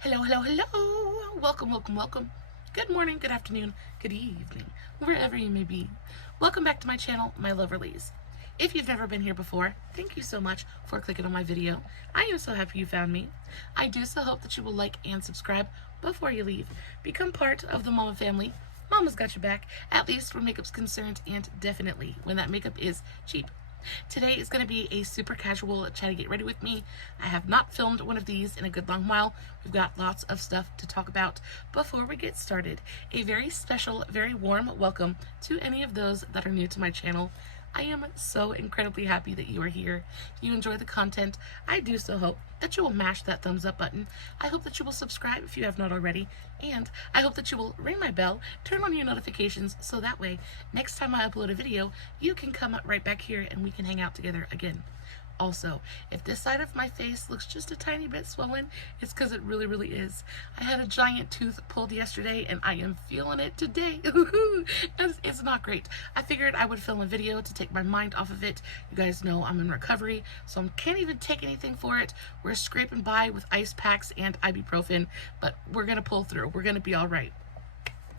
Hello, hello, hello. Welcome, welcome, welcome. Good morning, good afternoon, good evening, wherever you may be. Welcome back to my channel, my lovelies. If you've never been here before, thank you so much for clicking on my video. I am so happy you found me. I do so hope that you will like and subscribe before you leave. Become part of the Mama family. Mama's got your back, at least where makeup's concerned, and definitely when that makeup is cheap. Today is going to be a super casual Chatty Get Ready With Me. I have not filmed one of these in a good long while. We've got lots of stuff to talk about before we get started. A very special, very warm welcome to any of those that are new to my channel. I am so incredibly happy that you are here. If you enjoy the content, I do so hope that you will mash that thumbs up button. I hope that you will subscribe if you have not already, and I hope that you will ring my bell, turn on your notifications, so that way next time I upload a video, you can come right back here and we can hang out together again. Also, if this side of my face looks just a tiny bit swollen, it's because it really, really is. I had a giant tooth pulled yesterday and I am feeling it today. It's not great. I figured I would film a video to take my mind off of it. You guys know I'm in recovery, so I can't even take anything for it. We're scraping by with ice packs and ibuprofen, but we're going to pull through. We're going to be all right.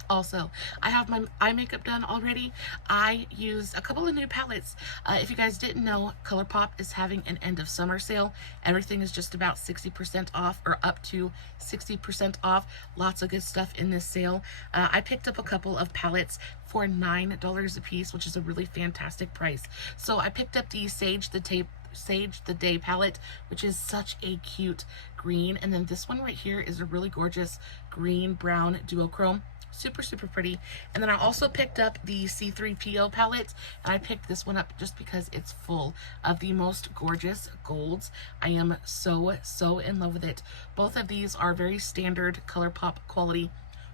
Also, I have my eye makeup done already. I used a couple of new palettes. If you guys didn't know, Colourpop is having an end of summer sale. Everything is just about 60% off, or up to 60% off. Lots of good stuff in this sale. I picked up a couple of palettes for $9 a piece, which is a really fantastic price. So I picked up the Sage the Day palette, which is such a cute green, and then this one right here is a really gorgeous green brown duochrome. Super, super pretty. And then I also picked up the C-3PO palette, and I picked this one up just because it's full of the most gorgeous golds. I am so in love with it. Both of these are very standard Colourpop quality.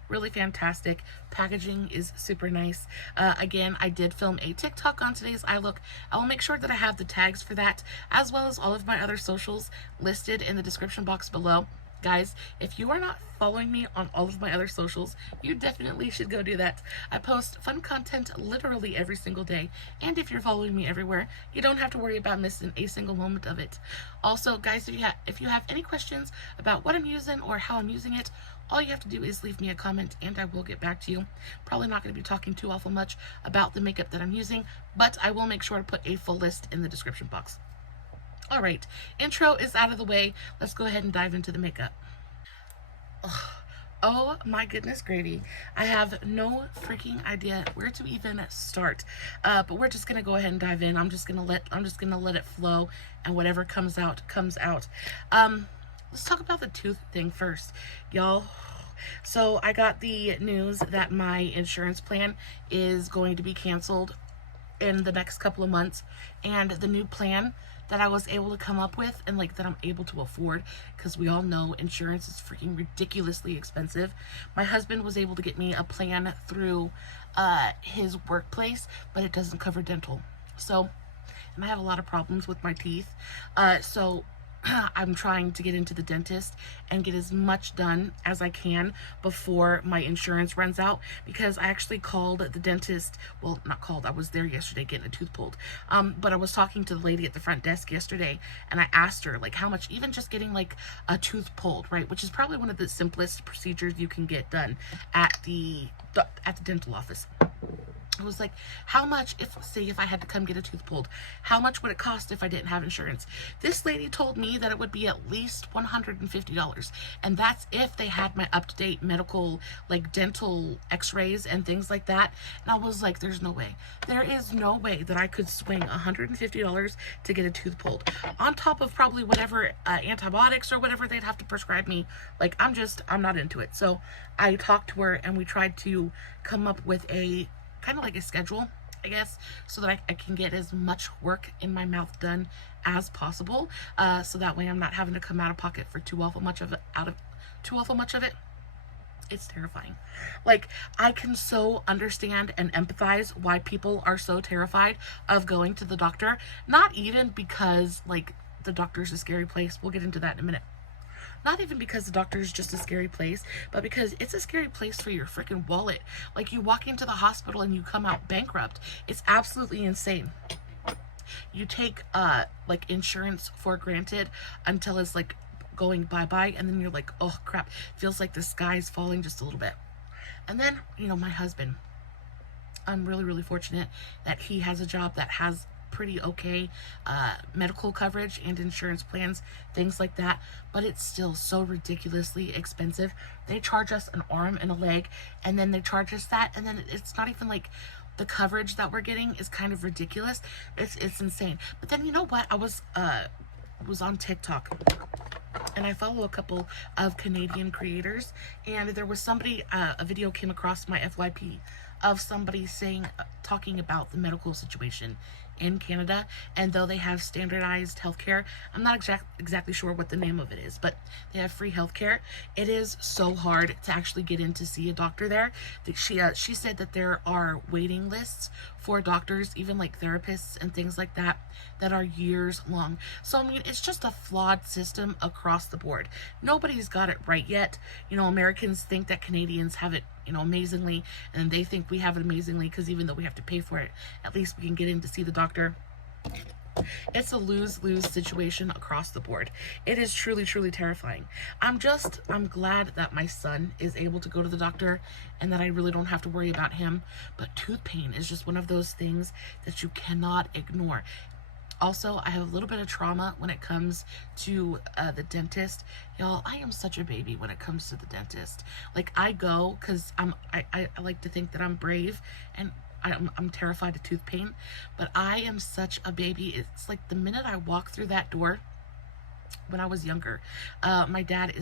Really fantastic. Packaging is super nice. Again, I did film a TikTok on today's eye look. I will make sure that I have the tags for that, as well as all of my other socials listed in the description box below. Guys, if you are not following me on all of my other socials, you definitely should go do that. I post fun content literally every single day, and if you're following me everywhere, you don't have to worry about missing a single moment of it. Also, guys, if you have any questions about what I'm using or how I'm using it, all you have to do is leave me a comment and I will get back to you. Probably not going to be talking too awful much about the makeup that I'm using, but I will make sure to put a full list in the description box. All right, intro is out of the way. Let's go ahead and dive into the makeup. Oh my goodness gravy. I have no freaking idea where to even start. But we're just gonna go ahead and dive in. I'm just gonna let it flow, and whatever comes out, comes out. Let's talk about the tooth thing first, y'all. So I got the news that my insurance plan is going to be canceled in the next couple of months, and the new plan that I was able to come up with, and like that I'm able to afford, because we all know insurance is freaking ridiculously expensive. My husband was able to get me a plan through his workplace, but it doesn't cover dental. So, and I have a lot of problems with my teeth, so I'm trying to get into the dentist and get as much done as I can before my insurance runs out, because I actually called the dentist. Well, not called, I was there yesterday getting a tooth pulled. But I was talking to the lady at the front desk yesterday, and I asked her like how much, even just getting like a tooth pulled, right, which is probably one of the simplest procedures you can get done at the dental office. I was like, how much, if I had to come get a tooth pulled, how much would it cost if I didn't have insurance? This lady told me that it would be at least $150, and that's if they had my up-to-date medical, like dental x-rays and things like that. And I was like, there's no way. There is no way that I could swing $150 to get a tooth pulled, on top of probably whatever antibiotics or whatever they'd have to prescribe me. Like, I'm not into it. So I talked to her, and we tried to come up with a kind of like a schedule, I guess, so that I can get as much work in my mouth done as possible, so that way I'm not having to come out of pocket for too awful much of it. It's terrifying. Like, I can so understand and empathize why people are so terrified of going to the doctor. Not even because like the doctor's a scary place. We'll get into that in a minute. Not even because the doctor is just a scary place, but because it's a scary place for your freaking wallet. Like, you walk into the hospital and you come out bankrupt. It's absolutely insane. You take like insurance for granted until it's like going bye-bye, and then you're like, oh crap, feels like the sky's falling just a little bit. And then, you know, my husband, I'm really, really fortunate that he has a job that has pretty okay medical coverage and insurance plans, things like that, but it's still so ridiculously expensive. They charge us an arm and a leg, and then they charge us that, and then it's not even like the coverage that we're getting is kind of ridiculous. It's insane. But then, you know what, I was on TikTok, and I follow a couple of Canadian creators, and there was somebody, a video came across my FYP of somebody saying, talking about the medical situation in Canada, and though they have standardized healthcare, I'm not exactly sure what the name of it is, but they have free healthcare. It is so hard to actually get in to see a doctor there. She said that there are waiting lists for doctors, even like therapists and things like that, that are years long. So I mean, it's just a flawed system across the board. Nobody's got it right yet. You know, Americans think that Canadians have it, you know, amazingly, and they think we have it amazingly because even though we have to pay for it, at least we can get in to see the doctor. It's a lose-lose situation across the board. It is truly, truly terrifying. I'm glad that my son is able to go to the doctor and that I really don't have to worry about him. But tooth pain is just one of those things that you cannot ignore. Also, I have a little bit of trauma when it comes to the dentist. Y'all, I am such a baby when it comes to the dentist. Like, I go because I like to think that I'm brave, and I'm terrified of tooth pain, but I am such a baby. It's like the minute I walk through that door, when I was younger, my dad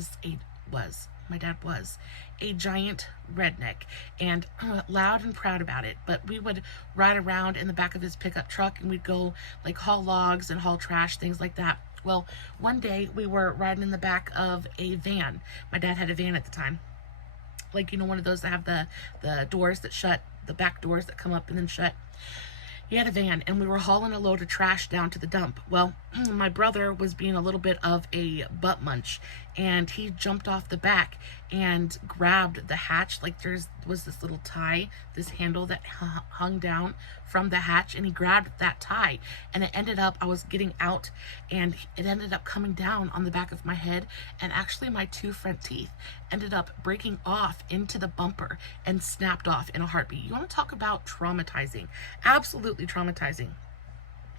was a giant redneck, and loud and proud about it, but we would ride around in the back of his pickup truck, and we'd go like haul logs and haul trash, things like that. Well, one day we were riding in the back of a van. My dad had a van at the time, like, you know, one of those that have the doors that shut, the back doors that come up and then shut. He had a van, and we were hauling a load of trash down to the dump. Well, my brother was being a little bit of a butt munch, and he jumped off the back and grabbed the hatch. Like, there was this little tie, this handle that hung down from the hatch, and he grabbed that tie, and it ended up, I was getting out, and it ended up coming down on the back of my head, and actually my two front teeth ended up breaking off into the bumper and snapped off in a heartbeat. You want to talk about traumatizing? Absolutely traumatizing.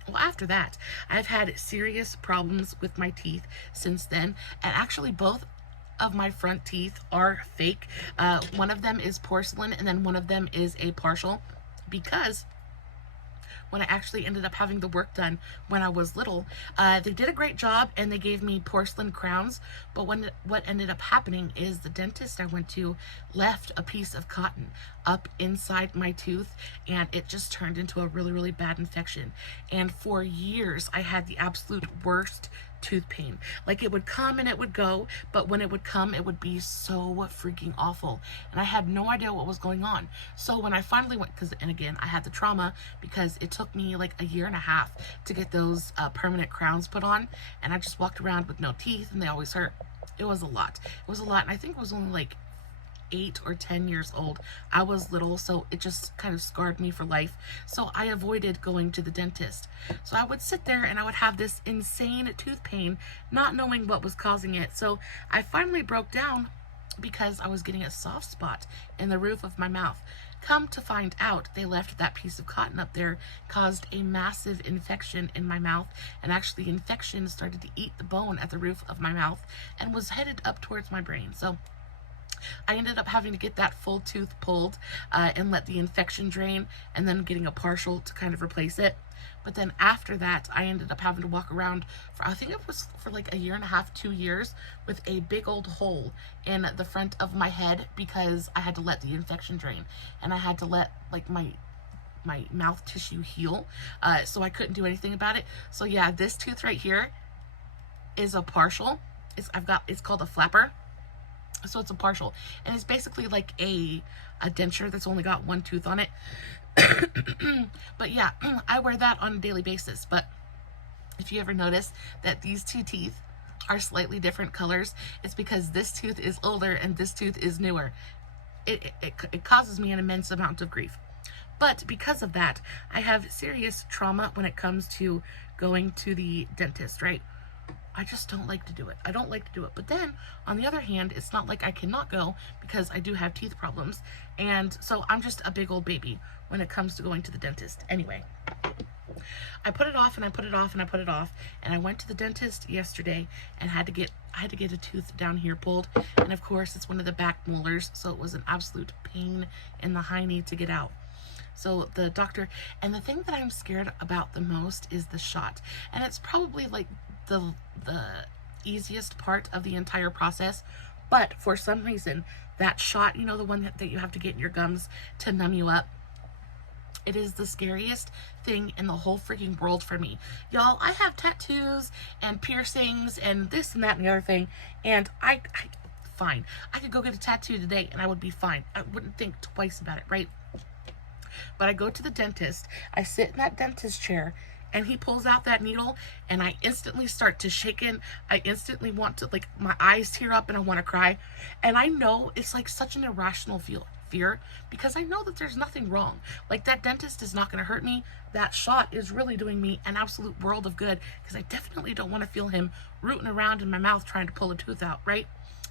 Well, after that, I've had serious problems with my teeth since then, and actually both of my front teeth are fake. One of them is porcelain, and then one of them is a partial, because when I actually ended up having the work done when I was little, they did a great job and they gave me porcelain crowns, but what ended up happening is the dentist I went to left a piece of cotton up inside my tooth, and it just turned into a really, really bad infection. And for years I had the absolute worst tooth pain. Like, it would come and it would go, but when it would come, it would be so freaking awful, and I had no idea what was going on. So when I finally went, and again, I had the trauma because it took me like a year and a half to get those permanent crowns put on, and I just walked around with no teeth, and they always hurt. It was a lot. It was a lot, and I think it was only like 8 or 10 years old. I was little, so it just kind of scarred me for life. So I avoided going to the dentist. So I would sit there and I would have this insane tooth pain, not knowing what was causing it. So I finally broke down because I was getting a soft spot in the roof of my mouth. Come to find out, they left that piece of cotton up there, caused a massive infection in my mouth, and actually the infection started to eat the bone at the roof of my mouth and was headed up towards my brain. So I ended up having to get that full tooth pulled and let the infection drain, and then getting a partial to kind of replace it. But then after that, I ended up having to walk around for, I think it was for like a year and a half, 2 years, with a big old hole in the front of my head because I had to let the infection drain, and I had to let like my mouth tissue heal, so I couldn't do anything about it. So yeah, this tooth right here is a partial. It's called a flapper. So it's a partial, and it's basically like a denture that's only got one tooth on it. But yeah, I wear that on a daily basis. But if you ever notice that these two teeth are slightly different colors, it's because this tooth is older and this tooth is newer. It causes me an immense amount of grief. But because of that, I have serious trauma when it comes to going to the dentist, right? I just don't like to do it. I don't like to do it. But then, on the other hand, it's not like I cannot go because I do have teeth problems. And so I'm just a big old baby when it comes to going to the dentist. Anyway, I put it off and I put it off and I put it off. And I went to the dentist yesterday and I had to get a tooth down here pulled. And of course, it's one of the back molars. So it was an absolute pain in the hiney to get out. So the doctor, and the thing that I'm scared about the most is the shot. And it's probably like the easiest part of the entire process, but for some reason that shot, you know, the one that you have to get in your gums to numb you up, it is the scariest thing in the whole freaking world for me. Y'all, I have tattoos and piercings and this and that and the other thing, and I fine, I could go get a tattoo today and I would be fine. I wouldn't think twice about it, right? But I go to the dentist, I sit in that dentist chair, and he pulls out that needle, and I instantly start to shaking. I instantly want to, like, my eyes tear up and I want to cry. And I know it's like such an irrational fear because I know that there's nothing wrong. Like, that dentist is not going to hurt me. That shot is really doing me an absolute world of good because I definitely don't want to feel him rooting around in my mouth trying to pull a tooth out, right?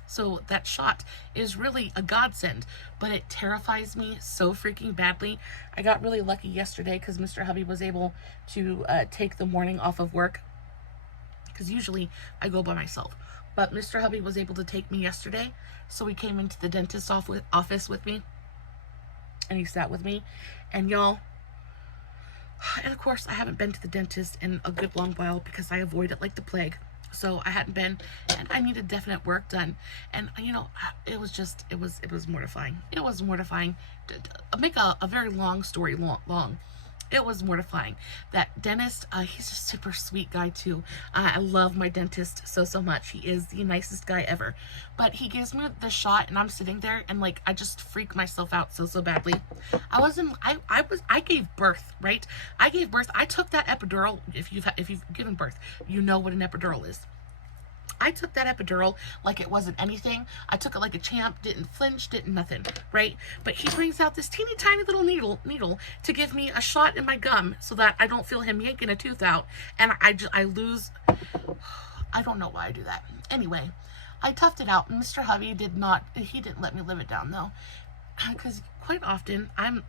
So that shot is really a godsend, but it terrifies me so freaking badly. I got really lucky yesterday because Mr. Hubby was able to take the morning off of work, because usually I go by myself. But Mr. Hubby was able to take me yesterday, so he came into the dentist's office with me, and he sat with me, and y'all, and of course I haven't been to the dentist in a good long while because I avoid it like the plague. So I hadn't been, and I needed definite work done. And, you know, it was mortifying. It was mortifying. Make a very long story long. It was mortifying. That dentist, he's a super sweet guy too. I love my dentist so much. He is the nicest guy ever. But he gives me the shot and I'm sitting there and like, I just freak myself out so badly. I gave birth, right? I gave birth. I took that epidural. If you've given birth, you know what an epidural is. I took that epidural like it wasn't anything. I took it like a champ, didn't flinch, didn't nothing, right? But he brings out this teeny tiny little needle to give me a shot in my gum so that I don't feel him yanking a tooth out. And I lose, I don't know why I do that. Anyway, I toughed it out. Mr. Hubby he didn't let me live it down though. Because quite often I'm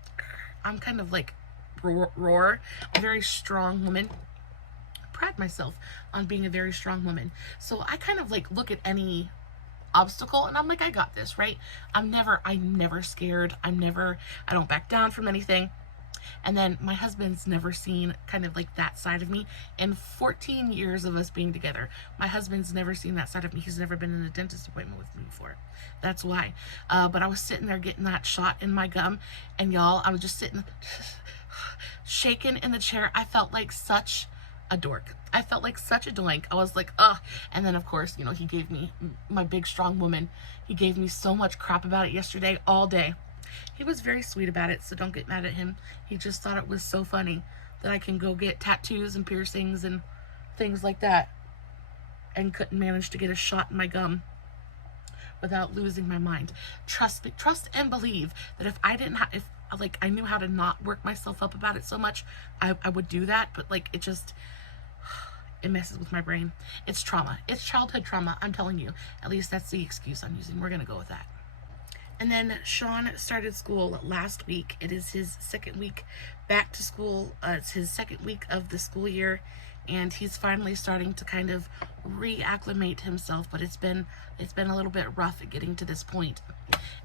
kind of like a very strong woman. Pride myself on being a very strong woman. So I kind of like look at any obstacle and I'm like, I got this, right? I'm never scared. I don't back down from anything. And then my husband's never seen kind of like that side of me. In 14 years of us being together, my husband's never seen that side of me. He's never been in a dentist appointment with me before. That's why. But I was sitting there getting that shot in my gum, and y'all, I was just sitting shaking in the chair. I felt like such a dork. I felt like such a doink. I was like, ugh. And then of course, you know, he gave me, my big strong woman, he gave me so much crap about it yesterday all day. He was very sweet about it, so don't get mad at him. He just thought it was so funny that I can go get tattoos and piercings and things like that and couldn't manage to get a shot in my gum without losing my mind. Trust and believe that if I didn't have, if like I knew how to not work myself up about it so much, I would do that. But like it just, it messes with my brain. It's trauma. It's childhood trauma. I'm telling you. At least that's the excuse I'm using. We're gonna go with that. And then Sean started school last week. It is his second week back to school. It's his second week of the school year, and he's finally starting to kind of reacclimate himself, but it's been a little bit rough at getting to this point.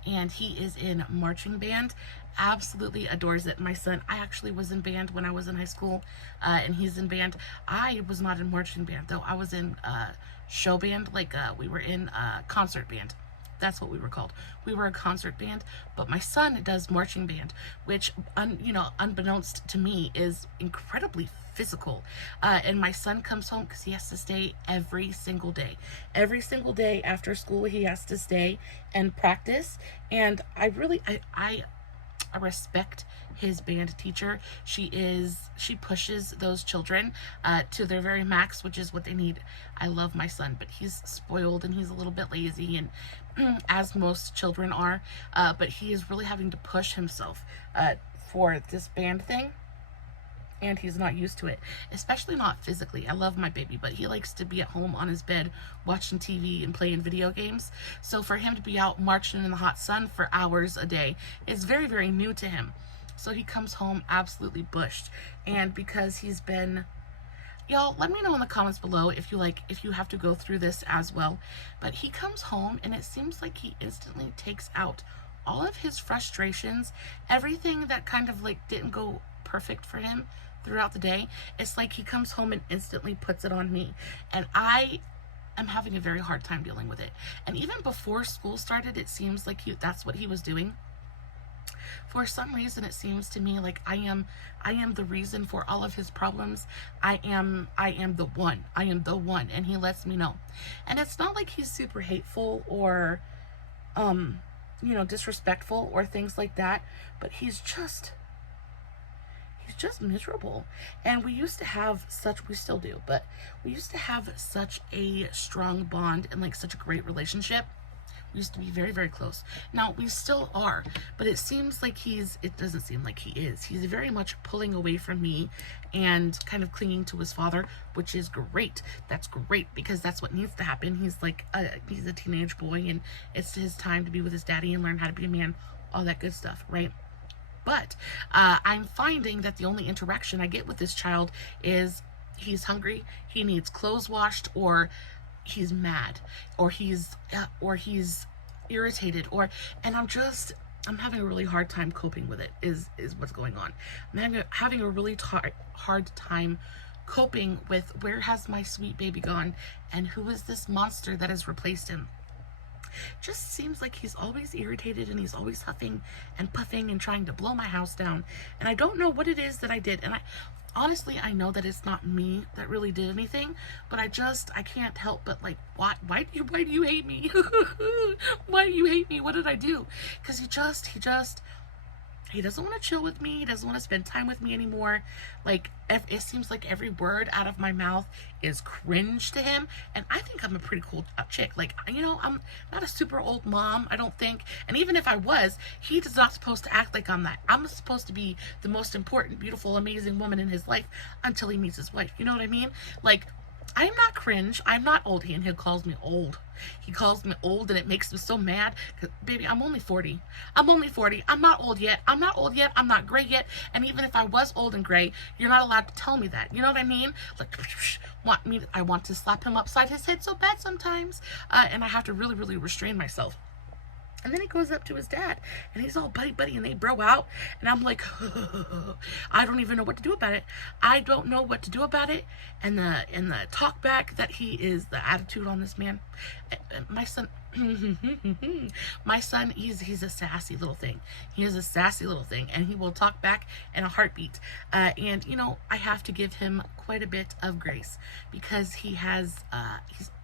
And he is in marching band. Absolutely adores it. My son, I actually was in band when I was in high school, and he's in band. I was not in marching band though. I was in show band, like we were in concert band. That's what we were called. We were a concert band, but my son does marching band, which, unbeknownst to me, is incredibly physical. And my son comes home because he has to stay every single day. Every single day after school, he has to stay and practice. And I respect his band teacher. She pushes those children to their very max, which is what they need. I love my son, but he's spoiled and he's a little bit lazy, and as most children are, but he is really having to push himself for this band thing. and he's not used to it, especially not physically. I love my baby, but he likes to be at home on his bed watching TV and playing video games. So for him to be out marching in the hot sun for hours a day is very, very new to him. So he comes home absolutely bushed. And because he's been, y'all, let me know in the comments below if you have to go through this as well. But he comes home and it seems like he instantly takes out all of his frustrations, everything that kind of like didn't go perfect for him throughout the day. It's like he comes home and instantly puts it on me, and I am having a very hard time dealing with it. And even before school started, it seems like that's what he was doing. For some reason, it seems to me like I am the reason for all of his problems. I am the one. I am the one, and he lets me know. And it's not like he's super hateful or disrespectful or things like that, but he's just miserable. And we used to have we still do, but we used to have such a strong bond and like such a great relationship. We used to be very, very close. Now we still are, but it seems like it doesn't seem like he is. He's very much pulling away from me and kind of clinging to his father, which is great. That's great, because that's what needs to happen. He's like he's a teenage boy, and it's his time to be with his daddy and learn how to be a man, all that good stuff, right? But I'm finding that the only interaction I get with this child is he's hungry, he needs clothes washed, or he's mad, or he's irritated, and I'm having a really hard time coping with it, is what's going on. I'm having a really hard time coping with where has my sweet baby gone, and who is this monster that has replaced him. Just seems like he's always irritated, and he's always huffing and puffing and trying to blow my house down. And I don't know what it is that I did. And honestly, I know that it's not me that really did anything, but I can't help but like, why do you hate me? Why do you hate me? What did I do? Because he doesn't want to chill with me. He doesn't want to spend time with me anymore. Like, it seems like every word out of my mouth is cringe to him. And I think I'm a pretty cool chick. Like, I'm not a super old mom, I don't think. And even if I was, he is not supposed to act like I'm that. I'm supposed to be the most important, beautiful, amazing woman in his life until he meets his wife. You know what I mean? Like, I'm not cringe. I'm not old. He calls me old. He calls me old, and it makes me so mad. Cause, baby, I'm only 40. I'm only 40. I'm not old yet. I'm not old yet. I'm not gray yet. And even if I was old and gray, you're not allowed to tell me that. You know what I mean? Like, I want to slap him upside his head so bad sometimes. And I have to really, really restrain myself. And then he goes up to his dad, and he's all buddy, and they bro out. And I'm like, I don't even know what to do about it. I don't know what to do about it. And the talk back that he is, the attitude on this man. My son, he's a sassy little thing. He is a sassy little thing, and he will talk back in a heartbeat. And I have to give him quite a bit of grace, because he's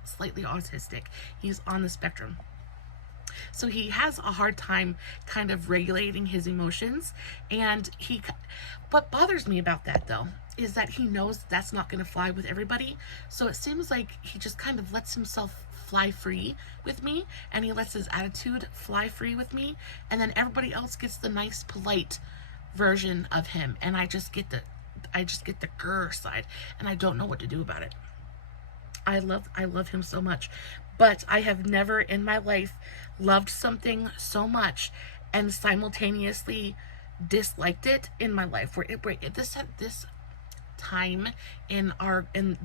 slightly autistic. He's on the spectrum. So he has a hard time kind of regulating his emotions, and what bothers me about that, though, is that he knows that's not going to fly with everybody. So it seems like he just kind of lets himself fly free with me, and he lets his attitude fly free with me, and then everybody else gets the nice, polite version of him, and I just get the grr side, and I don't know what to do about it. I love him so much, but I have never in my life loved something so much and simultaneously disliked it in my life. Where this time in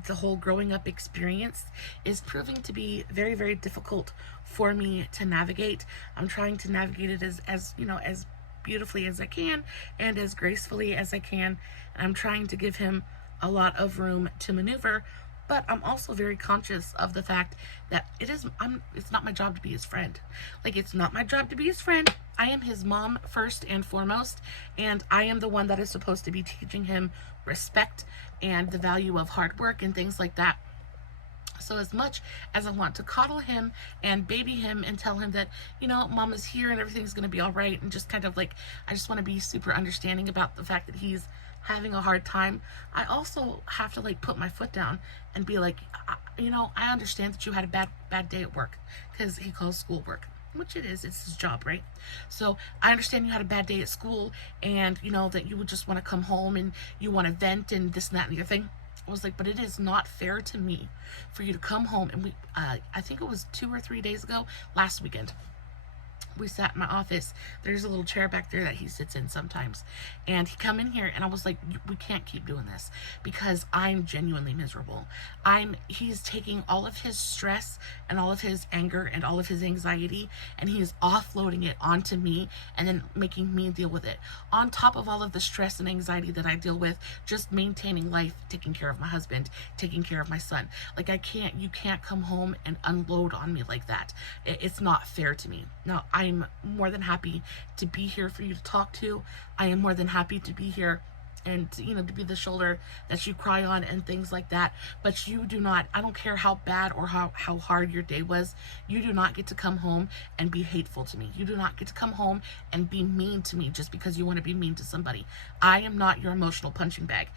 the whole growing up experience is proving to be very, very difficult for me to navigate. I'm trying to navigate it as beautifully as I can and as gracefully as I can. And I'm trying to give him a lot of room to maneuver. But I'm also very conscious of the fact that it's not my job to be his friend. Like, it's not my job to be his friend. I am his mom first and foremost, and I am the one that is supposed to be teaching him respect and the value of hard work and things like that. So as much as I want to coddle him and baby him and tell him that, mama's here and everything's going to be all right, and just kind of like, I just want to be super understanding about the fact that he's having a hard time, I also have to like put my foot down and be like, I understand that you had a bad day at work, because he calls school work. which it is, it's his job, right? So I understand you had a bad day at school, and you know that you would just want to come home and you want to vent and this and that and the other thing. I was like, but it is not fair to me for you to come home, and I think it was 2 or 3 days ago, last weekend, we sat in my office. There's a little chair back there that he sits in sometimes, and he come in here, and I was like, we can't keep doing this, because I'm genuinely miserable. He's taking all of his stress and all of his anger and all of his anxiety, and he is offloading it onto me and then making me deal with it, on top of all of the stress and anxiety that I deal with just maintaining life, taking care of my husband, taking care of my son. Like, you can't come home and unload on me like that. It's not fair to me. Now, I'm more than happy to be here for you to talk to. I am more than happy to be here and, you know, to be the shoulder that you cry on and things like that. But you do not, I don't care how bad or how hard your day was, you do not get to come home and be hateful to me. You do not get to come home and be mean to me just because you want to be mean to somebody. I am not your emotional punching bag.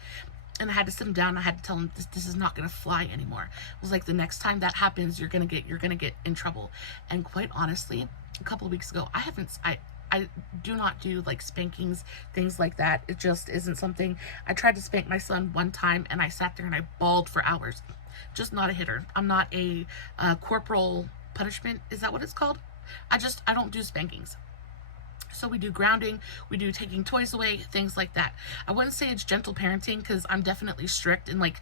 And I had to sit him down. I had to tell him this is not going to fly anymore. It was like, the next time that happens, you're gonna get in trouble. And quite honestly, a couple of weeks ago, I do not do like spankings, things like that. It just isn't something. I tried to spank my son one time, and I sat there and I bawled for hours. Just not a hitter. I'm not a corporal punishment. Is that what it's called? I don't do spankings. So we do grounding, we do taking toys away, things like that. I wouldn't say it's gentle parenting, because I'm definitely strict and like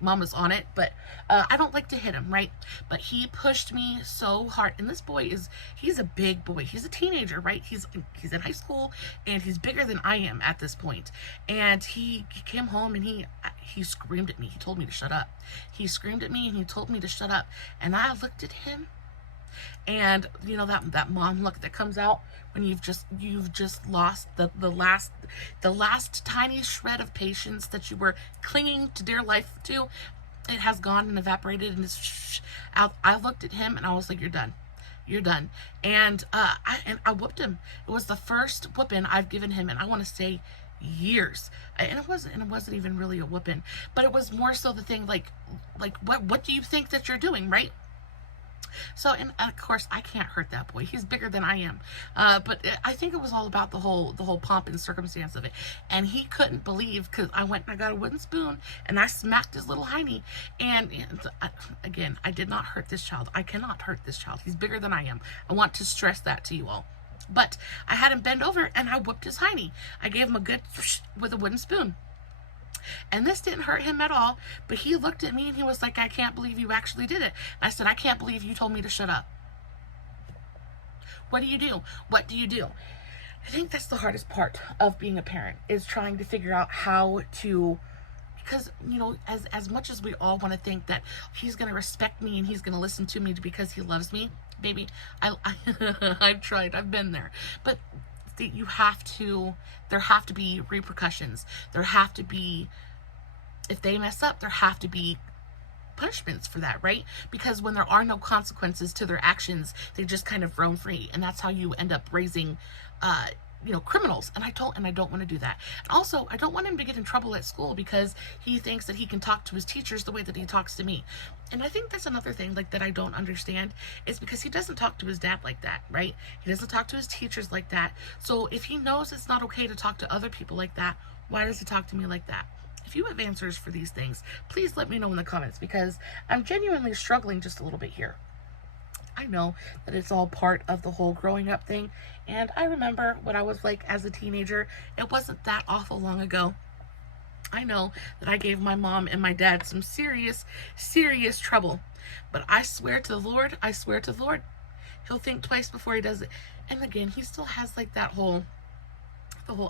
mama's on it, but I don't like to hit him, right? But he pushed me so hard, and this boy he's a big boy. He's a teenager, right? He's in high school, and he's bigger than I am at this point. And he came home, and he screamed at me. He told me to shut up. He screamed at me, and he told me to shut up. And I looked at him, and you know that mom look that comes out when you've just lost the last tiny shred of patience that you were clinging to dear life to. It has gone and evaporated, and it's out. I looked at him, and I was like, you're done. And I whooped him. It was the first whooping I've given him, and I want to say years. And it wasn't even really a whooping, but it was more so the thing like what do you think that you're doing, right? So, and of course, I can't hurt that boy. He's bigger than I am. But I think it was all about the whole pomp and circumstance of it. And he couldn't believe, because I went and I got a wooden spoon and I smacked his little hiney. And again, I did not hurt this child. I cannot hurt this child. He's bigger than I am. I want to stress that to you all. But I had him bend over and I whooped his hiney. I gave him a good with a wooden spoon. And this didn't hurt him at all, but he looked at me and he was like, I can't believe you actually did it. And I said, I can't believe you told me to shut up. What do you do? What do you do? I think that's the hardest part of being a parent, is trying to figure out how to, because, you know, as much as we all want to think that he's going to respect me and he's going to listen to me because he loves me, baby, I've tried, I've been there. But there have to be repercussions. There have to be, if they mess up, there have to be punishments for that, right? Because when there are no consequences to their actions, they just kind of roam free, and that's how you end up raising criminals. And I don't want to do that. And also, I don't want him to get in trouble at school because he thinks that he can talk to his teachers the way that he talks to me. And I think that's another thing that I don't understand, is because he doesn't talk to his dad like that, right? He doesn't talk to his teachers like that. So if he knows it's not okay to talk to other people like that, why does he talk to me like that? If you have answers for these things, please let me know in the comments, because I'm genuinely struggling just a little bit here. I know that it's all part of the whole growing up thing, and I remember what I was like as a teenager. It wasn't that awful long ago. I know that I gave my mom and my dad some serious trouble, but I swear to the Lord, he'll think twice before he does it. And again, he still has like the whole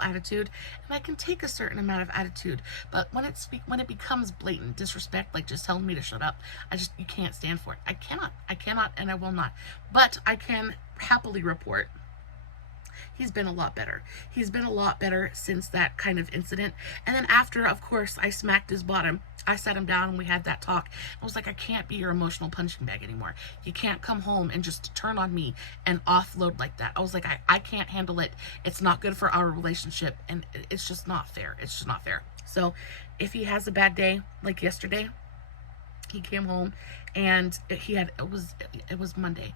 attitude, and I can take a certain amount of attitude, but when it becomes blatant disrespect, like just telling me to shut up, you can't stand for it. I cannot, and I will not. But I can happily report he's been a lot better. He's been a lot better since that kind of incident. And then after, of course, I smacked his bottom, I sat him down and we had that talk. I was like, I can't be your emotional punching bag anymore. You can't come home and just turn on me and offload like that. I was like, I can't handle it. It's not good for our relationship, and it's just not fair. It's just not fair. So if he has a bad day, like yesterday, he came home and it was Monday.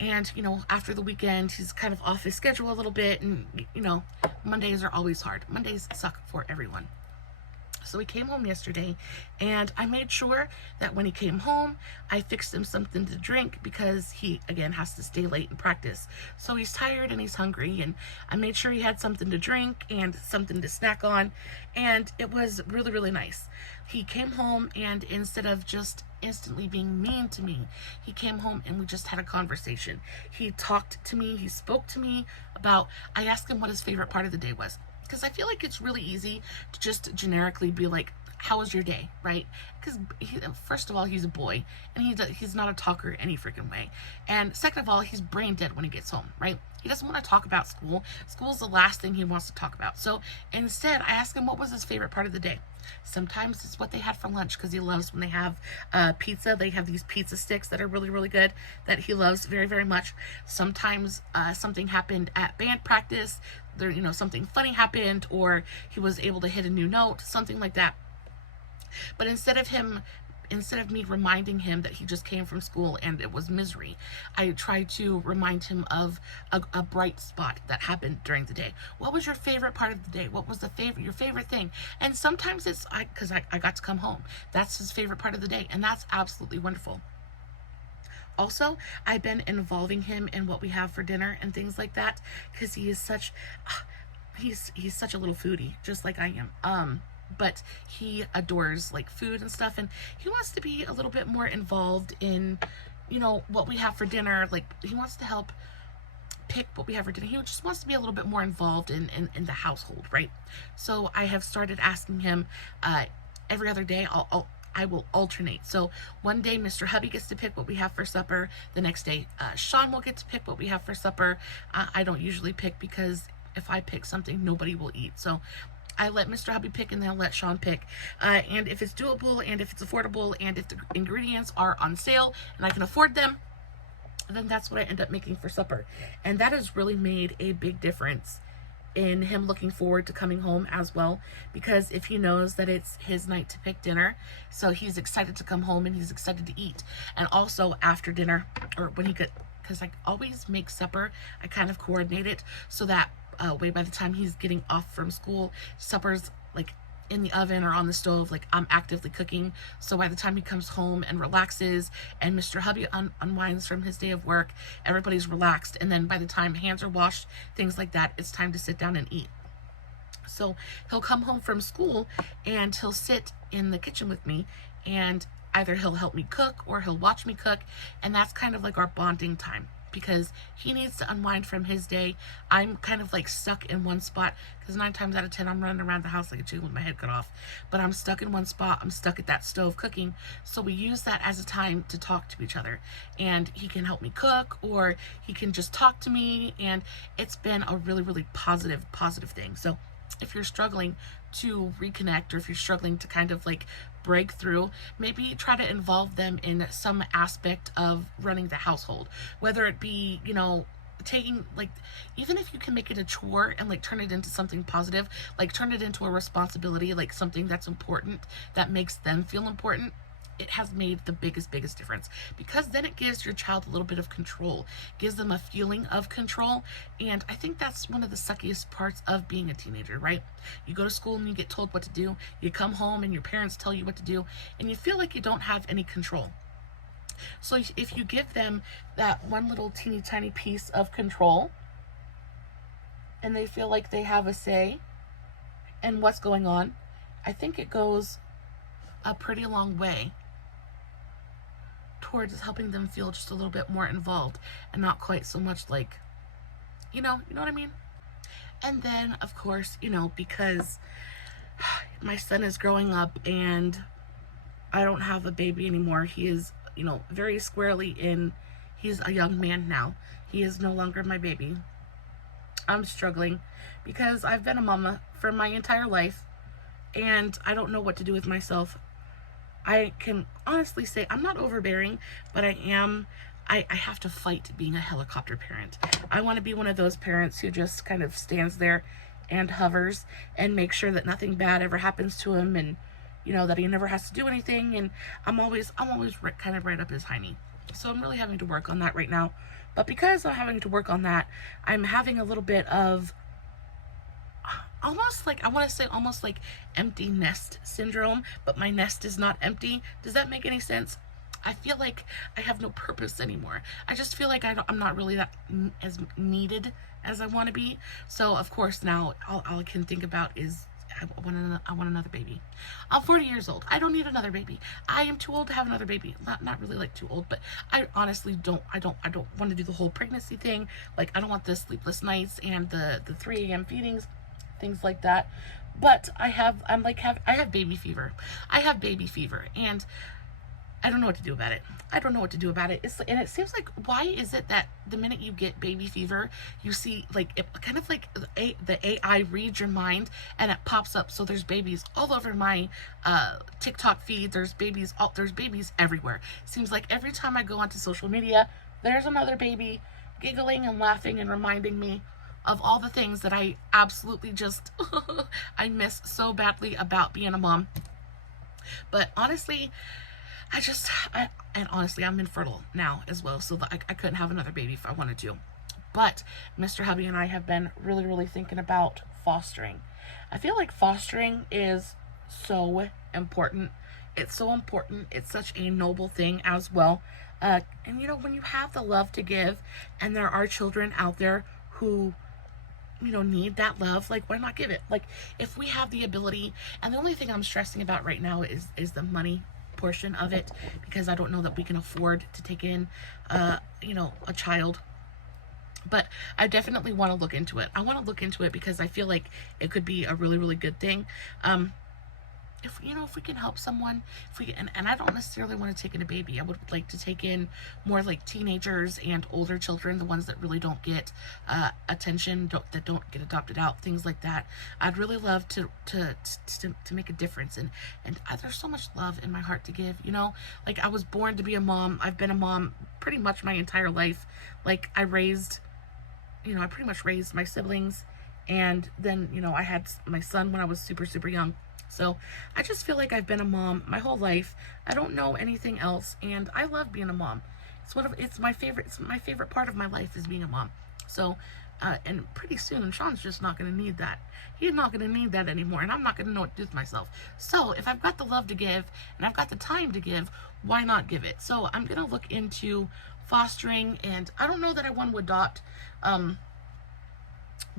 And, you know, after the weekend, he's kind of off his schedule a little bit. And, you know, Mondays are always hard. Mondays suck for everyone. So he came home yesterday, and I made sure that when he came home, I fixed him something to drink because he, again, has to stay late and practice. So he's tired and he's hungry, and I made sure he had something to drink and something to snack on, and it was really, really nice. He came home, and instead of just instantly being mean to me, he came home and we just had a conversation. He talked to me, he spoke to me about, I asked him what his favorite part of the day was. Because I feel like it's really easy to just generically be like, how was your day, right? Because first of all, he's a boy, and he's not a talker any freaking way. And second of all, he's brain dead when he gets home, right? He doesn't want to talk about school. School's the last thing he wants to talk about. So instead, I asked him what was his favorite part of the day. Sometimes it's what they had for lunch, because he loves when they have pizza. They have these pizza sticks that are really, really good that he loves very, very much. Sometimes something happened at band practice. There, you know, something funny happened, or he was able to hit a new note, something like that. But instead of me reminding him that he just came from school and it was misery, I tried to remind him of a bright spot that happened during the day. What was your favorite part of the day? What was your favorite thing? And sometimes it's because I got to come home. That's his favorite part of the day, and that's absolutely wonderful. Also, I've been involving him in what we have for dinner and things like that, because he is such he's such a little foodie, just like I am. But he adores like food and stuff, and he wants to be a little bit more involved in, you know, what we have for dinner. Like, he wants to help pick what we have for dinner. He just wants to be a little bit more involved in the household, right? So I have started asking him every other day. I will alternate. So one day Mr. Hubby gets to pick what we have for supper. The next day Sean will get to pick what we have for supper. I don't usually pick, because if I pick something, nobody will eat. So I let Mr. Hubby pick, and then I'll let Sean pick. And if it's doable, and if it's affordable, and if the ingredients are on sale and I can afford them, then that's what I end up making for supper. And that has really made a big difference in him looking forward to coming home as well, because if he knows that it's his night to pick dinner, so he's excited to come home and he's excited to eat. And also after dinner, or when he could, because I always make supper, I kind of coordinate it so that way by the time he's getting off from school, supper's like in the oven or on the stove, like I'm actively cooking. So by the time he comes home and relaxes, and Mr. Hubby unwinds from his day of work, everybody's relaxed, and then by the time hands are washed, things like that, it's time to sit down and eat. So he'll come home from school and he'll sit in the kitchen with me, and either he'll help me cook or he'll watch me cook, and that's kind of like our bonding time, because he needs to unwind from his day. I'm kind of like stuck in one spot, because 9 times out of 10 I'm running around the house like a chicken with my head cut off. But I'm stuck in one spot. I'm stuck at that stove cooking. So we use that as a time to talk to each other, and he can help me cook, or he can just talk to me, and it's been a really, really positive thing. So if you're struggling to reconnect, or if you're struggling to kind of like break through, maybe try to involve them in some aspect of running the household, whether it be, you know, taking, like, even if you can make it a chore and like turn it into something positive, like turn it into a responsibility, like something that's important, that makes them feel important, it has made the biggest difference, because then it gives your child a little bit of control, gives them a feeling of control. And I think that's one of the suckiest parts of being a teenager, right? You go to school and you get told what to do, you come home and your parents tell you what to do, and you feel like you don't have any control. So if you give them that one little teeny tiny piece of control, and they feel like they have a say in what's going on, I think it goes a pretty long way towards helping them feel just a little bit more involved, and not quite so much like, you know what I mean? And then, of course, you know, because my son is growing up and I don't have a baby anymore, he is, you know, very squarely in, he's a young man now. He is no longer my baby. I'm struggling because I've been a mama for my entire life, and I don't know what to do with myself. I can honestly say I'm not overbearing, but I have to fight being a helicopter parent. I want to be one of those parents who just kind of stands there and hovers and makes sure that nothing bad ever happens to him, and, you know, that he never has to do anything. And I'm always kind of right up his hiney. So I'm really having to work on that right now. But because I'm having to work on that, I'm having a little bit of almost like, I want to say almost like empty nest syndrome, but my nest is not empty. Does that make any sense? I feel like I have no purpose anymore. I just feel like I'm not really that as needed as I want to be. So of course now all I can think about is I want another baby. I'm 40 years old. I don't need another baby. I am too old to have another baby. Not really like too old, but I honestly don't want to do the whole pregnancy thing. Like I don't want the sleepless nights and the 3 a.m. feedings, things like that. But I have baby fever. I have baby fever, and I don't know what to do about it. I don't know what to do about it. And it seems like, why is it that the minute you get baby fever, you see like it kind of like the AI reads your mind and it pops up. So there's babies all over my TikTok feed. There's babies everywhere. Seems like every time I go onto social media, there's another baby giggling and laughing and reminding me of all the things that I absolutely just I miss so badly about being a mom. But honestly, honestly, I'm infertile now as well, so that I couldn't have another baby if I wanted to. But Mr. Hubby and I have been really thinking about fostering. I feel like fostering is so important. It's so important. It's such a noble thing as well. And you know, when you have the love to give, and there are children out there who, you know, need that love, like why not give it? Like if we have the ability, and the only thing I'm stressing about right now is the money portion of it, because I don't know that we can afford to take in you know, a child. But I definitely want to look into it. I want to look into it because I feel like it could be a really good thing. If you know, if we can help someone, if we and I don't necessarily want to take in a baby. I would like to take in more like teenagers and older children, the ones that really don't get attention, that don't get adopted out, things like that. I'd really love to make a difference, and there's so much love in my heart to give. You know, like I was born to be a mom. I've been a mom pretty much my entire life. Like I pretty much raised my siblings, and then, you know, I had my son when I was super young. So I just feel like I've been a mom my whole life. I don't know anything else, and I love being a mom. It's my favorite part of my life is being a mom. So and pretty soon Sean's just not going to need that. He's not going to need that anymore, and I'm not going to know what to do with myself. So if I've got the love to give and I've got the time to give, why not give it? So I'm going to look into fostering, and I don't know that I want to adopt,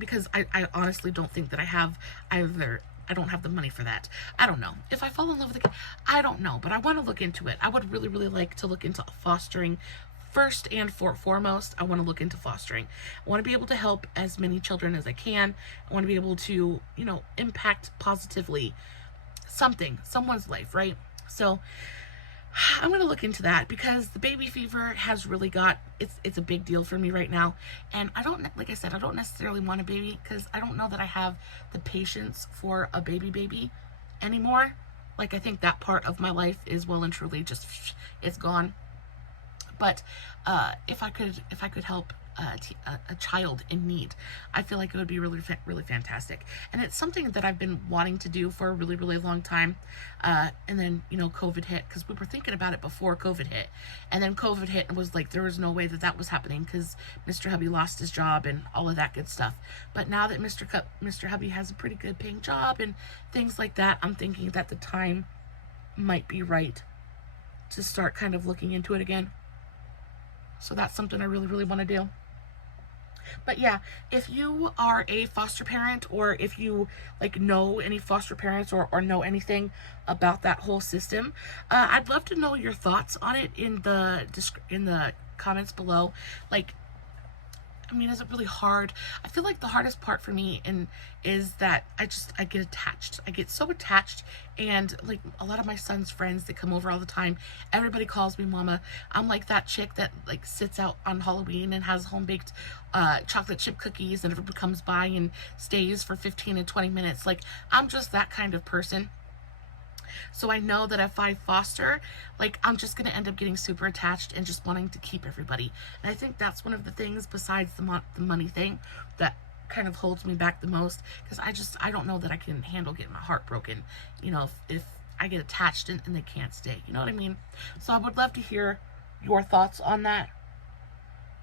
because I honestly don't think that I have either. I don't have the money for that. I don't know. If I fall in love with a kid, I don't know, but I want to look into it. I would really like to look into fostering. First and foremost, I want to look into fostering. I want to be able to help as many children as I can. I want to be able to, you know, impact positively someone's life, right? So I'm going to look into that, because the baby fever has really got, it's a big deal for me right now. And I don't, like I said, I don't necessarily want a baby, because I don't know that I have the patience for a baby anymore. Like I think that part of my life is well and truly just, it's gone. But if I could help a child in need, I feel like it would be really fantastic. And it's something that I've been wanting to do for a really long time. And then, you know, COVID hit, because we were thinking about it before COVID hit. And then COVID hit and was like, there was no way that was happening, because Mr. Hubby lost his job and all of that good stuff. But now that Mr. Hubby has a pretty good paying job and things like that, I'm thinking that the time might be right to start kind of looking into it again. So that's something I really want to do. But yeah, if you are a foster parent, or if you like know any foster parents, or know anything about that whole system, I'd love to know your thoughts on it in the comments below. Like, I mean, is it really hard? I feel like the hardest part for me is that I get attached. I get so attached, and like a lot of my son's friends that come over all the time, everybody calls me mama. I'm like that chick that like sits out on Halloween and has home-baked chocolate chip cookies, and everybody comes by and stays for 15 and 20 minutes. Like, I'm just that kind of person. So I know that if I foster, like, I'm just going to end up getting super attached and just wanting to keep everybody. And I think that's one of the things, besides the money thing, that kind of holds me back the most, because I don't know that I can handle getting my heart broken, you know, if I get attached and they can't stay, you know what I mean? So I would love to hear your thoughts on that.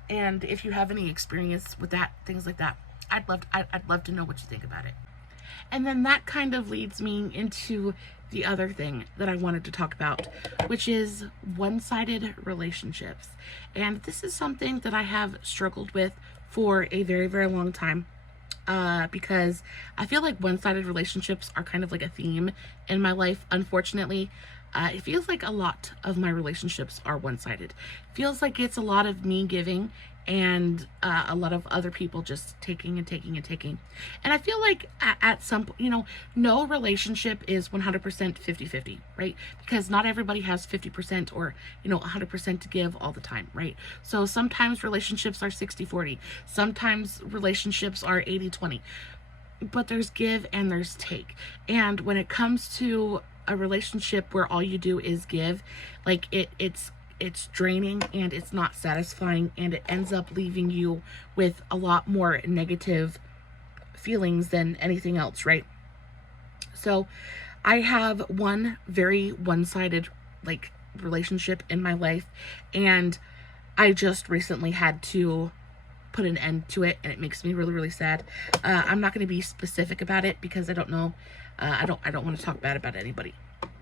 And if you have any experience with that, things like that, I'd love to know what you think about it. And then that kind of leads me into the other thing that I wanted to talk about, which is one-sided relationships. And this is something that I have struggled with for a very, very long time. Because I feel like one-sided relationships are kind of like a theme in my life, unfortunately. It feels like a lot of my relationships are one-sided. Feels like it's a lot of me giving and a lot of other people just taking and taking and taking. And I feel like at some point, you know, no relationship is 100% 50-50, right? Because not everybody has 50% or, you know, 100% to give all the time, right? So sometimes relationships are 60-40. Sometimes relationships are 80-20. But there's give and there's take. And when it comes to a relationship where all you do is give, like it's draining and it's not satisfying, and it ends up leaving you with a lot more negative feelings than anything else, right? So I have one very one-sided like relationship in my life, and I just recently had to put an end to it, and it makes me really, really sad. I'm not going to be specific about it because I don't know. I don't want to talk bad about anybody.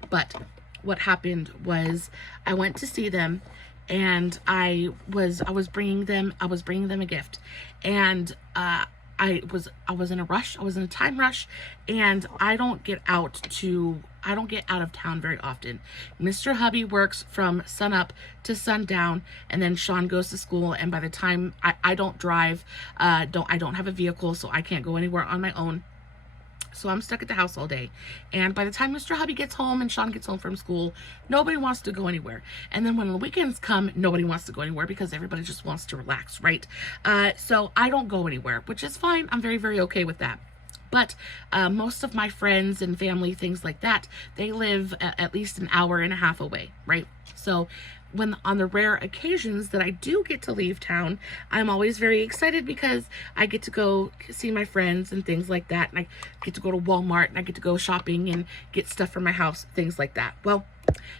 But what happened was I went to see them, and I was bringing them a gift, and I was in a rush. I was in a time rush, and I don't get out of town very often. Mr. Hubby works from sun up to sundown, and then Sean goes to school, and by the time I don't drive, I don't have a vehicle, so I can't go anywhere on my own. So I'm stuck at the house all day. And by the time Mr. Hubby gets home and Sean gets home from school, nobody wants to go anywhere. And then when the weekends come, nobody wants to go anywhere because everybody just wants to relax, right? So I don't go anywhere, which is fine. I'm very, very okay with that. But most of my friends and family, things like that, they live at least an hour and a half away, right? So when on the rare occasions that I do get to leave town, I'm always very excited because I get to go see my friends and things like that. And I get to go to Walmart, and I get to go shopping and get stuff for my house, things like that. Well,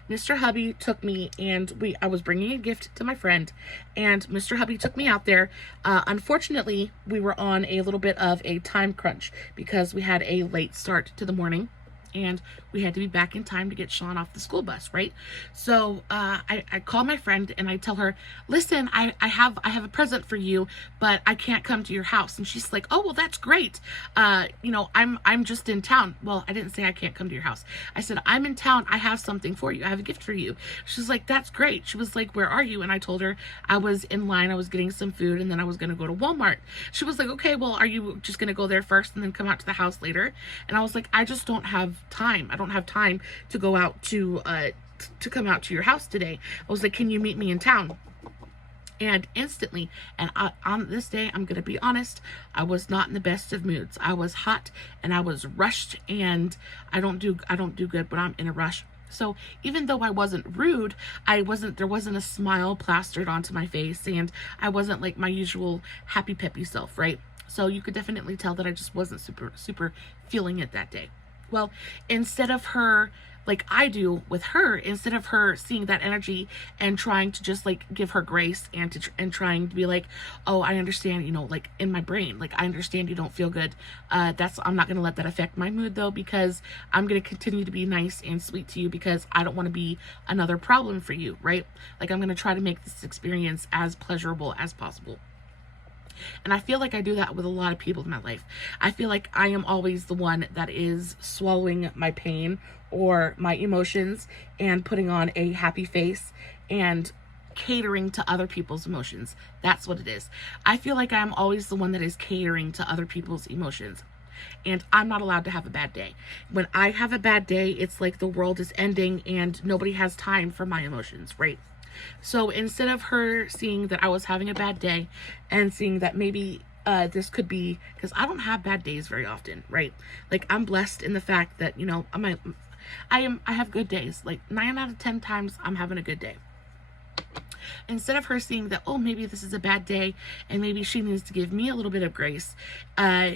Mr. Hubby took me, and I was bringing a gift to my friend, and Mr. Hubby took me out there. Unfortunately, we were on a little bit of a time crunch because we had a late start to the morning, and we had to be back in time to get Sean off the school bus, right? So I call my friend, and I tell her, listen, I have a present for you, but I can't come to your house. And she's like, oh, well, that's great. You know, I'm just in town. Well, I didn't say I can't come to your house. I said, I'm in town. I have something for you. I have a gift for you. She's like, that's great. She was like, where are you? And I told her I was in line. I was getting some food, and then I was going to go to Walmart. She was like, okay, well, are you just going to go there first and then come out to the house later? And I was like, I just don't have time. I don't have time to go out to come out to your house today. I was like, can you meet me in town? And instantly, and on this day, I'm gonna be honest, I was not in the best of moods. I was hot and I was rushed, and I don't do good when I'm in a rush. So even though I wasn't rude, there wasn't a smile plastered onto my face, and I wasn't like my usual happy peppy self, right? So you could definitely tell that I just wasn't super feeling it that day. Well, instead of her, like I do with her, instead of her seeing that energy and trying to just like give her grace and trying to be like, oh, I understand, you know, like in my brain, like I understand you don't feel good. I'm not going to let that affect my mood though, because I'm going to continue to be nice and sweet to you because I don't want to be another problem for you, right? Like I'm going to try to make this experience as pleasurable as possible. And I feel like I do that with a lot of people in my life. I feel like I am always the one that is swallowing my pain or my emotions and putting on a happy face and catering to other people's emotions. That's what it is. I feel like I'm always the one that is catering to other people's emotions. And I'm not allowed to have a bad day. When I have a bad day, it's like the world is ending and nobody has time for my emotions, right? So instead of her seeing that I was having a bad day and seeing that maybe this could be, because I don't have bad days very often, right? Like I'm blessed in the fact that, you know, I have good days. Like 9 out of 10 times I'm having a good day. Instead of her seeing that, oh, maybe this is a bad day and maybe she needs to give me a little bit of grace,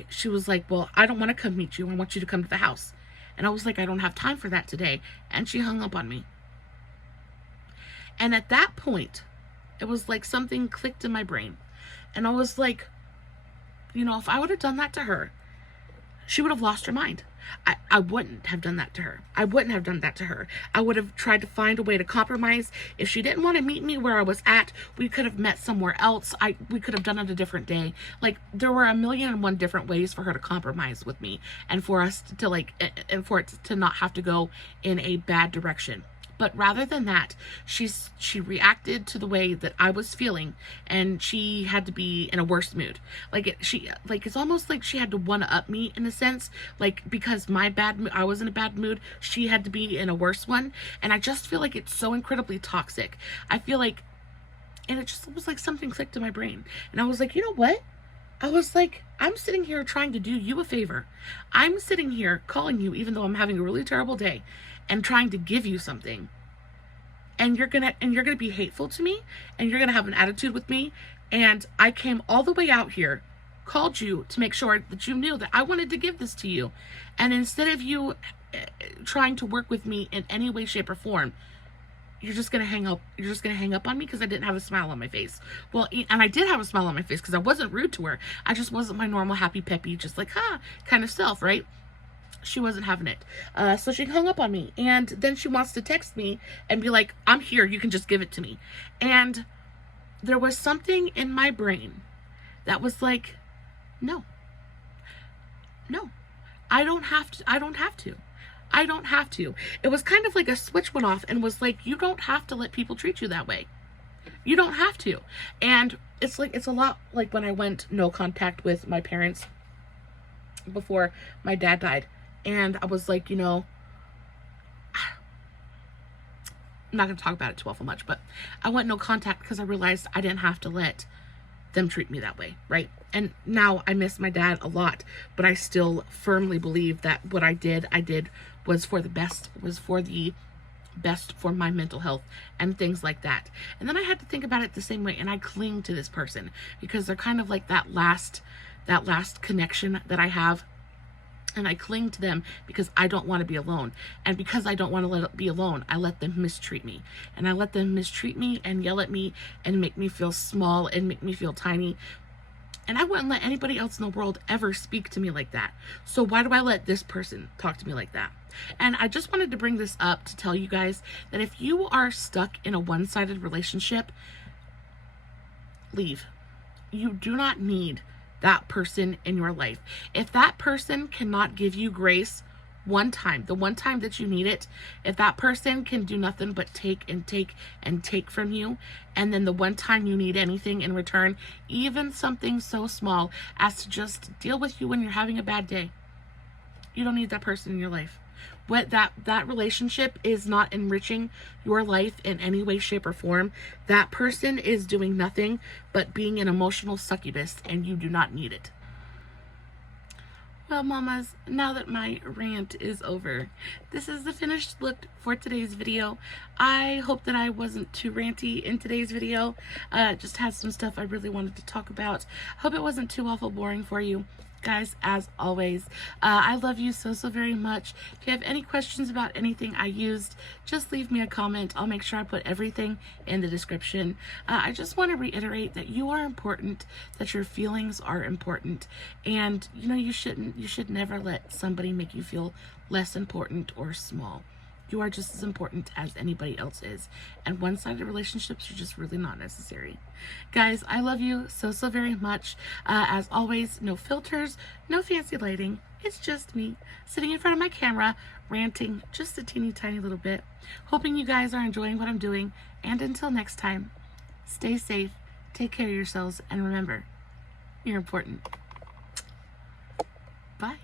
she was like, well, I don't want to come meet you. I want you to come to the house. And I was like, I don't have time for that today. And she hung up on me. And at that point, It was like something clicked in my brain. And I was like, you know, if I would have done that to her, she would have lost her mind. I wouldn't have done that to her. I wouldn't have done that to her. I would have tried to find a way to compromise. If she didn't want to meet me where I was at, we could have met somewhere else. We could have done it a different day. Like, there were 1,000,001 different ways for her to compromise with me, and for us to like, and for it to not have to go in a bad direction. But rather than that, she reacted to the way that I was feeling, and she had to be in a worse mood. Like, it's almost like she had to one-up me in a sense. Like, because I was in a bad mood, she had to be in a worse one. And I just feel like it's so incredibly toxic. I feel like, and it just was like something clicked in my brain. And I was like, you know what? I was like, I'm sitting here trying to do you a favor. I'm sitting here calling you, even though I'm having a really terrible day, and trying to give you something. And you're gonna be hateful to me, and you're gonna have an attitude with me. And I came all the way out here, called you to make sure that you knew that I wanted to give this to you. And instead of you trying to work with me in any way, shape, or form, you're just gonna hang up. You're just gonna hang up on me because I didn't have a smile on my face. Well, and I did have a smile on my face because I wasn't rude to her. I just wasn't my normal happy, peppy, just like, kind of self, right? She wasn't having it. So she hung up on me. And then she wants to text me and be like, I'm here. You can just give it to me. And there was something in my brain that was like, no. No. I don't have to. I don't have to. I don't have to. It was kind of like a switch went off and was like, you don't have to let people treat you that way. You don't have to. And it's like, it's a lot like when I went no contact with my parents before my dad died. And I was like, you know, I'm not going to talk about it too awful much, but I went no contact because I realized I didn't have to let them treat me that way, right? And now I miss my dad a lot, but I still firmly believe that what I did was for the best, for my mental health and things like that. And then I had to think about it the same way, and I cling to this person because they're kind of like that last connection that I have. And I cling to them because I don't want to be alone. And because I don't want to be alone, I let them mistreat me. And I let them mistreat me and yell at me and make me feel small and make me feel tiny. And I wouldn't let anybody else in the world ever speak to me like that. So why do I let this person talk to me like that? And I just wanted to bring this up to tell you guys that if you are stuck in a one-sided relationship, leave. You do not need that person in your life. If that person cannot give you grace one time, the one time that you need it, if that person can do nothing but take and take and take from you, and then the one time you need anything in return, even something so small as to just deal with you when you're having a bad day, you don't need that person in your life. What that relationship is not enriching your life in any way, shape, or form. That person is doing nothing but being an emotional succubus, and you do not need it. Well, mamas, now that my rant is over, this is the finished look for today's video. I hope that I wasn't too ranty in today's video. Just had some stuff I really wanted to talk about. Hope it wasn't too awful boring for you. Guys, as always, I love you so very much. If you have any questions about anything I used, just leave me a comment. I'll make sure I put everything in the description. I just want to reiterate that you are important, that your feelings are important, and you know, you should never let somebody make you feel less important or small. You are just as important as anybody else is. And one-sided relationships are just really not necessary. Guys, I love you so very much. As always, no filters, no fancy lighting. It's just me sitting in front of my camera, ranting just a teeny tiny little bit. Hoping you guys are enjoying what I'm doing. And until next time, stay safe, take care of yourselves, and remember, you're important. Bye.